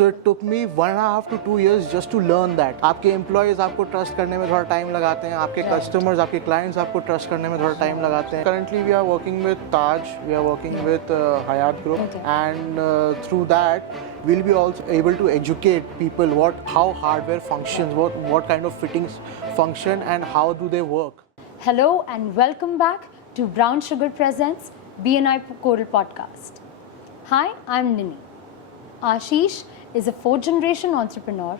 So it took me 1.5 to 2 years just to learn that. आपके employees आपको trust करने में थोड़ा टाइम लगाते हैं, आपके कस्टमर्स, आपके क्लाइंट्स आपको ट्रस्ट करने में थोड़ा टाइम लगाते हैं. Currently we are working with Taj, we are working with Hyatt Group, and through that we'll be also able to educate people how hardware functions, what kind of fittings function and how do they work. Hello and welcome back to Brown Sugar Presents BNI Coral Podcast. Hi, I'm Nini. Ashish is a fourth-generation entrepreneur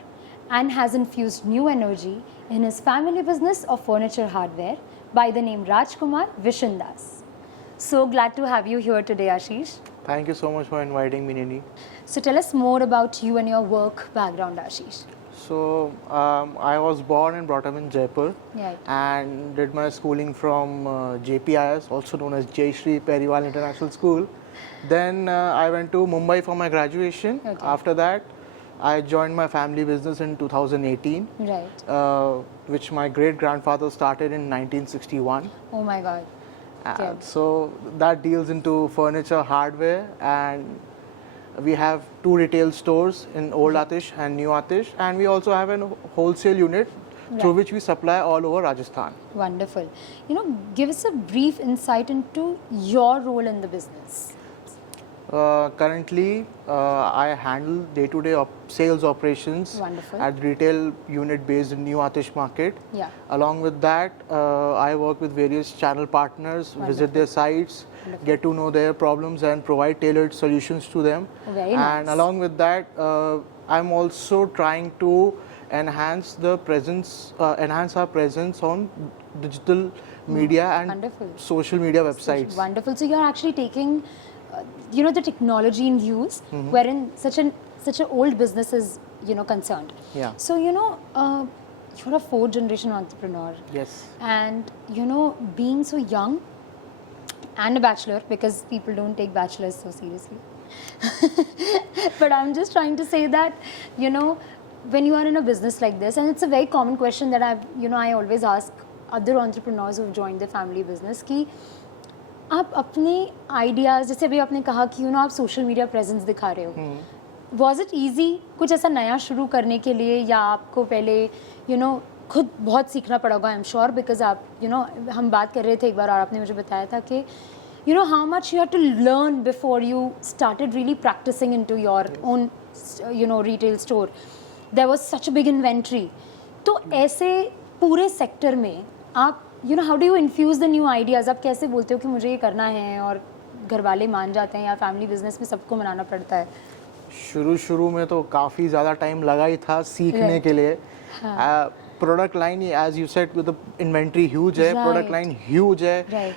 and has infused new energy in his family business of furniture hardware by the name Rajkumar Vishandas. So glad to have you here today, Ashish. Thank you so much for inviting me, Nini. So tell us more about you and your work background, Ashish. So I was born and brought up in Jaipur, Right. and did my schooling from JPIS, also known as Jai Shri Periwal International School. Then I went to Mumbai for my graduation. Okay. After that, I joined my family business in 2018, Right. which my great-grandfather started in 1961. Oh my God. Okay. So that deals into furniture, hardware, and we have 2 retail stores in Old Atish and New Atish, and we also have a wholesale unit through which we supply all over Rajasthan. Wonderful. Give us a brief insight into your role in the business. Currently, I handle day-to-day sales operations Wonderful. at the retail unit based in New Atish Market. Yeah. Along with that, I work with various channel partners, visit their sites, get to know their problems and provide tailored solutions to them. Very And nice. along with that, I'm also trying to enhance our presence on digital media and Wonderful. social media websites. Wonderful. So you're actually taking, the technology in use, wherein such an old business is, concerned. Yeah. So you're a fourth-generation entrepreneur. Yes. And being so young and a bachelor, because people don't take bachelors so seriously. But I'm just trying to say that, when you are in a business like this, and it's a very common question that I always ask other entrepreneurs who've joined the family business, कि आप अपने ideas, जैसे अभी आपने कहा कि आप social media presence दिखा रहे हो, वॉज इट ईजी कुछ ऐसा नया शुरू करने के लिए, या आपको पहले खुद बहुत सीखना पड़ा होगा? आई एम श्योर, बिकॉज आप हम बात कर रहे थे एक बार और आपने मुझे बताया था कि how much you had to learn before you started really practicing into your own retail store. There was such a big inventory. तो ऐसे पूरे सेक्टर में आप how do you infuse the new ideas? आप कैसे बोलते हो कि मुझे ये करना है और घर वाले मान जाते हैं, या फैमिली बिजनेस में सबको मनाना पड़ता है? शुरू में तो काफ़ी ज़्यादा टाइम लगा ही था सीखने के लिए. Product line, as you said, with inventory huge है, प्रोडक्ट लाइन ह्यूज है,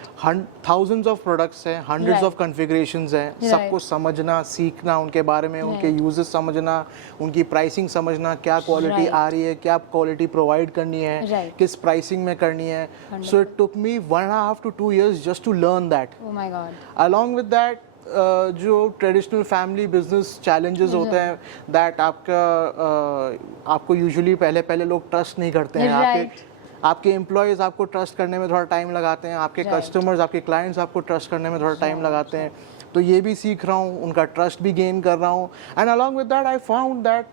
थाउजेंड्स ऑफ प्रोडक्ट्स हैं, हंड्रेड्स ऑफ कॉन्फ़िगरेशंस हैं, सबको समझना, सीखना उनके बारे में, उनके यूजेस समझना, उनकी प्राइसिंग समझना, क्या क्वालिटी आ रही है, क्या क्वालिटी प्रोवाइड करनी है, किस प्राइसिंग में करनी है. So it took me 1.5 to 2 years just to learn that. Oh my God. Along with that, जो ट्रेडिशनल फैमिली बिजनेस चैलेंजेस होते हैं, दैट आपको यूजुअली पहले लोग ट्रस्ट नहीं करते हैं. आपके एम्प्लॉयज़ आपको ट्रस्ट करने में थोड़ा टाइम लगाते हैं, आपके कस्टमर्स, आपके क्लाइंट्स आपको ट्रस्ट करने में थोड़ा टाइम लगाते हैं. तो ये भी सीख रहा हूँ, उनका ट्रस्ट भी गेन कर रहा हूँ. And along with that I found that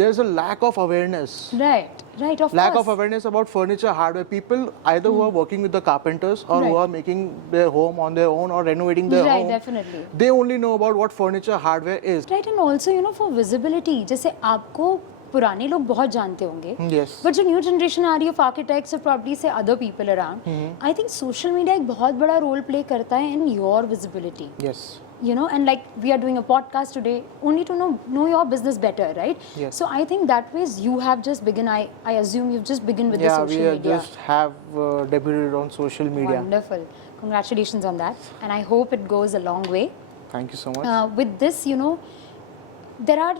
there's a lack of awareness. Right, of Lack course. of awareness about furniture hardware. People either who are working with the carpenters or who are making their home on their own or renovating their home. Definitely. They only know about what furniture hardware is. Right, and also for visibility, जैसे आपको पुराने लोग बहुत जानते होंगे, Yes. But जो new generation आ रही है, आर्किटेक्ट्स और प्रॉब्ली से other people around, I think social media एक बहुत बड़ा रोल प्ले करता है in your visibility. Yes. And like we are doing a podcast today only to know your business better, right? Yes. So I think that ways you have just begun. I assume you've just begun with the social Yeah, media. we just have debuted on social media. Wonderful. Congratulations on that. And I hope it goes a long way. Thank you so much. With this, there are,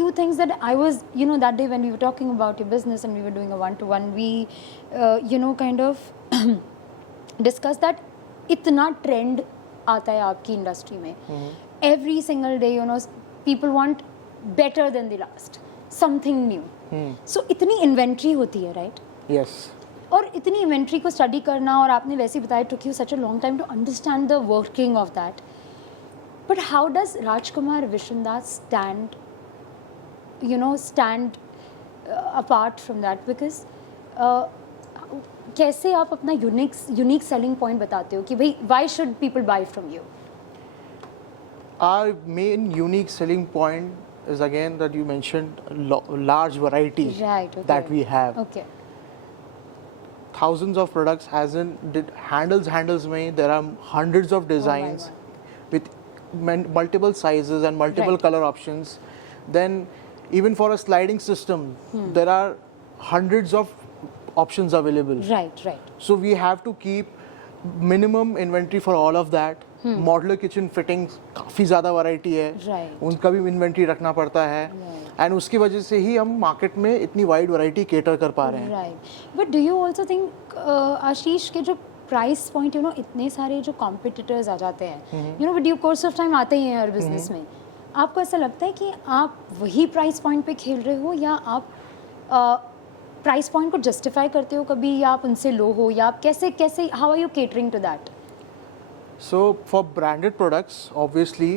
few things that I was, that day when we were talking about your business and we were doing a one-to-one, we, kind of discussed that itna trend आता है आपकी industry में. Every single day people want better than the last, something new. So इतनी inventory होती है, right? Yes. और इतनी inventory को स्टडी करना, और आपने वैसे ही बताया, took you such a long time to understand the working of that. But how does Rajkumar Vishandas stand stand apart from that? Because कैसे आप अपना unique selling point बताते हो कि भाई why should people buy from you? Our main unique selling point is again that you mentioned large variety Right. Okay. that we have. Okay. Thousands of products, as in handles में there are hundreds of designs with multiple sizes and multiple Right. color options. Then even for a sliding system, there are hundreds of options available. Right. Right. So we have to keep minimum inventory for all of that. Modular kitchen fittings काफ़ी ज़्यादा variety है, Right. उनका भी inventory रखना पड़ता है, and उसकी वजह से ही हम मार्केट में इतनी वाइड वैरायटी केटर कर पा रहे हैं. Right. But do you also think आशीष के जो प्राइस पॉइंट इतने सारे जो कॉम्पिटिटर्स आ जाते हैं with due course of time आते ही हैं हर बिजनेस में, आपको ऐसा लगता है कि आप वही प्राइस पॉइंट पे खेल रहे हो या आप प्राइस पॉइंट को जस्टिफाई करते हो कभी, या आप उनसे लो हो, या आप कैसे how are you catering to that? So for branded products, obviously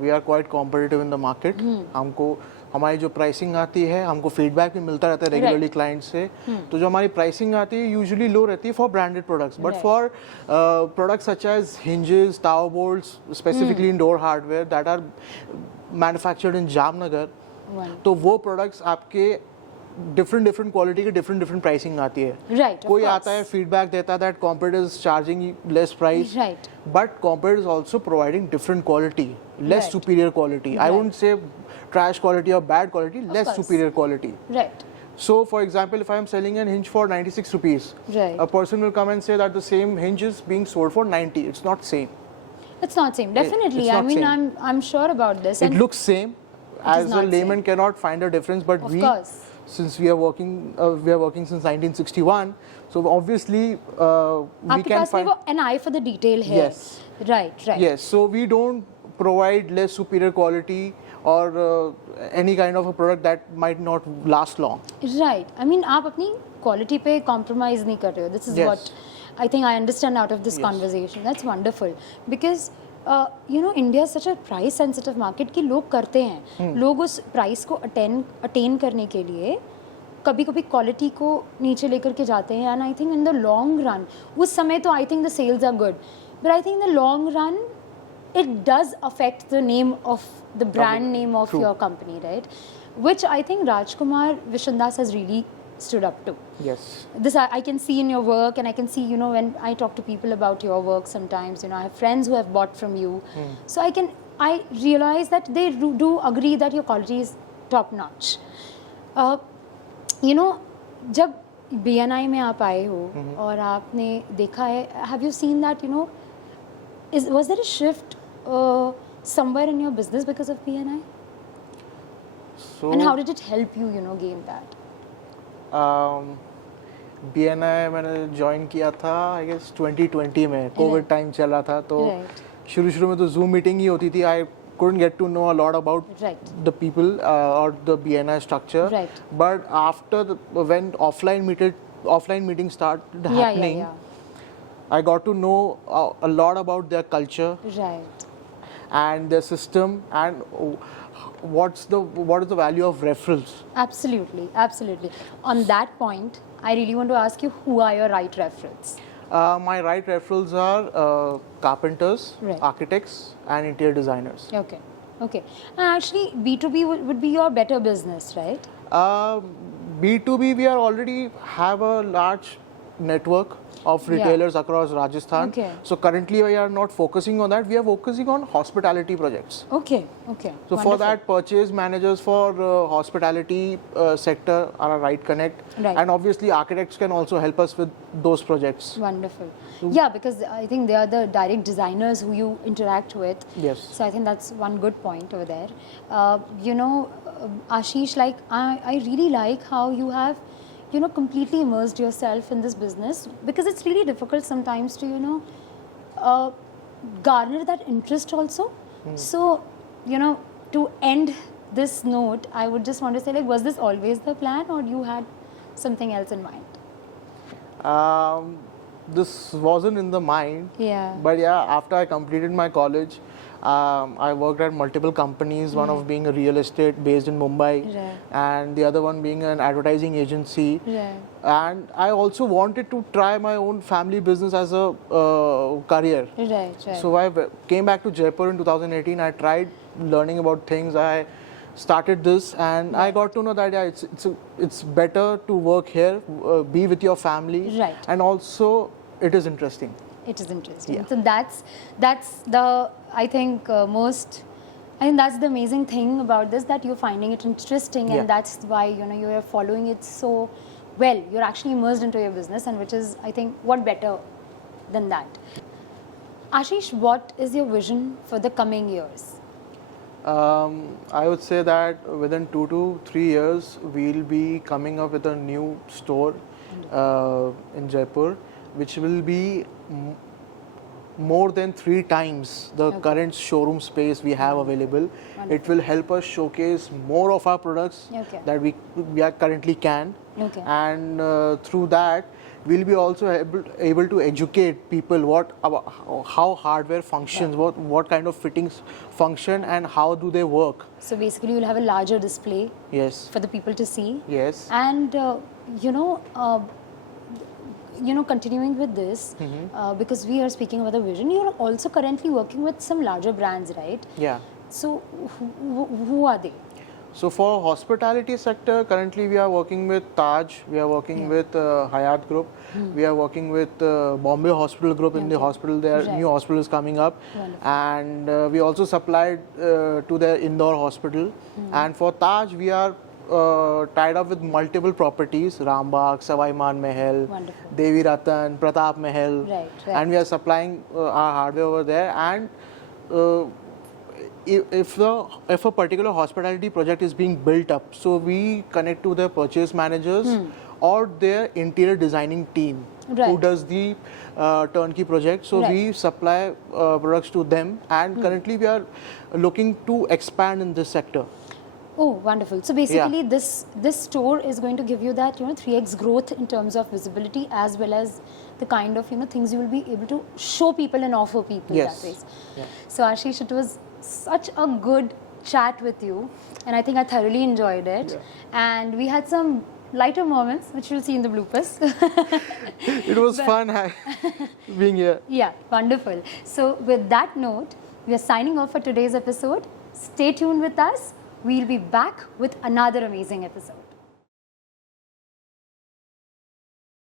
we are quite competitive in the market. हमको हमारी जो प्राइसिंग आती है, हमको फीडबैक भी मिलता रहता है रेगुलरली क्लाइंट से, तो जो हमारी प्राइसिंग आती है यूजुअली लो रहती है for branded products. But for products such as hinges, tower bolts, specifically in door hardware that are manufactured in Jamnagar, तो वो प्रोडक्ट्स आपके डिफरेंट क्वालिटी के डिफरेंट प्राइसिंग आती है. Right, कोई आता है फीडबैक देता है that competitors charging less price, Right. but competitors also providing different quality, less Right. superior quality. I Right. wouldn't say trash quality or bad quality, less course. superior quality. Right. So for example, if I am selling a hinge for 96 rupees, Right. a person will come and say that the same hinge is being sold for 90. It's not same. It's not same. Definitely. it's I not mean, same. I'm sure about this. It looks same. As a not layman cannot find a difference, but Of we, course. since we are working since 1961, so obviously we आपके can पास में find. वो an eye for the detail है. Yes. Right. Yes, so we don't provide less superior quality or any kind of a product that might not last long. Right. I mean, आप अपनी quality पे compromise नहीं कर रहे हो. This is Yes. what I think I understand out of this Yes. conversation. That's wonderful because India is such a price sensitive market कि लोग करते हैं. लोग उस price को attain करने के लिए कभी कभी क्वालिटी को नीचे लेकर के जाते हैं, and I think in the long run उस समय तो I think the sales are good, but I think the long run it does affect the name of the brand name of True. your company, right? Which I think Rajkumar Vishandas has really stood up to. Yes. This I can see in your work, and I can see when I talk to people about your work sometimes, I have friends who have bought from you, so I realize that they do agree that your quality is top notch. जब BNI में आप आए हो और आपने देखा है, have you seen that was there a shift somewhere in your business because of BNI? So And how did it help you gain that? BNI मैंने ज्वाइन किया था आई गेस 2020 में, कोविड टाइम चल रहा था, तो शुरू में तो जूम मीटिंग ही होती थी. आई couldn't get to know a lot about Right. the people or the BNI structure. Right. But after when offline meetings started happening, I got to know a lot about their culture Right. and their system and what is the value of referrals. Absolutely. On that point, I really want to ask you, who are your right referrals? My right referrals are carpenters, Right. architects, and interior designers. Okay. And actually, B2B would be your better business, right? B2B, we are already have a large network of retailers across Rajasthan. Okay. So currently we are not focusing on that. We are focusing on hospitality projects. Okay. So Wonderful. for that, purchase managers for hospitality sector are a right connect. Right. And obviously architects can also help us with those projects. Wonderful. Yeah, because I think they are the direct designers who you interact with. Yes. So I think that's one good point over there. Ashish, like I really like how you have completely immersed yourself in this business, because it's really difficult sometimes to garner that interest also. So to end this note, I would just want to say, like, was this always the plan, or you had something else in mind? this wasn't in the mind. Yeah. But yeah, after I completed my college, I worked at multiple companies, one of being a real estate based in Mumbai, Right. and the other one being an advertising agency. Right. And I also wanted to try my own family business as a career. Right. Right. So I came back to Jaipur in 2018. I tried learning about things. I started this, and I got to know that yeah, it's better to work here, be with your family, Right. and also it is interesting. It is interesting. Yeah. So that's the I think that's the amazing thing about this, that you're finding it interesting, and Yeah. that's why you're following it so well. You're actually immersed into your business, and which is, I think, what better than that. Ashish, what is your vision for the coming years? I would say that within 2 to 3 years, we'll be coming up with a new store in Jaipur, which will be more than 3 times the current showroom space we have available. It will help us showcase more of our products that we are currently can. Okay. And through that, we'll be also able to educate people how hardware functions, what kind of fittings function, and how do they work. So basically, you'll have a larger display Yes. for the people to see. Yes. And continuing with this, because we are speaking about the vision, you're also currently working with some larger brands, right? Yeah. So who are they? So for hospitality sector, currently we are working with Taj, we are working with Hyatt Group, we are working with Bombay Hospital Group. In the hospital, there are new hospitals coming up. Wonderful. And we also supplied to the Indore hospital. And for Taj, we are tied up with multiple properties, Rambagh, Savai Man Mahal, Wonderful. Devi Ratan, Pratap Mahal. Right. And we are supplying our hardware over there. And if a particular hospitality project is being built up, so we connect to their purchase managers or their interior designing team who does the turnkey project. So we supply products to them, and currently we are looking to expand in this sector. Oh, wonderful. So basically, this store is going to give you that 3x growth in terms of visibility, as well as the kind of things you will be able to show people and offer people Yes. that way. Yeah. So Ashish, it was such a good chat with you, and I think I thoroughly enjoyed it. Yeah. And we had some lighter moments, which you'll see in the bloopers. It was fun being here. Yeah, wonderful. So with that note, we are signing off for today's episode. Stay tuned with us. We'll be back with another amazing episode.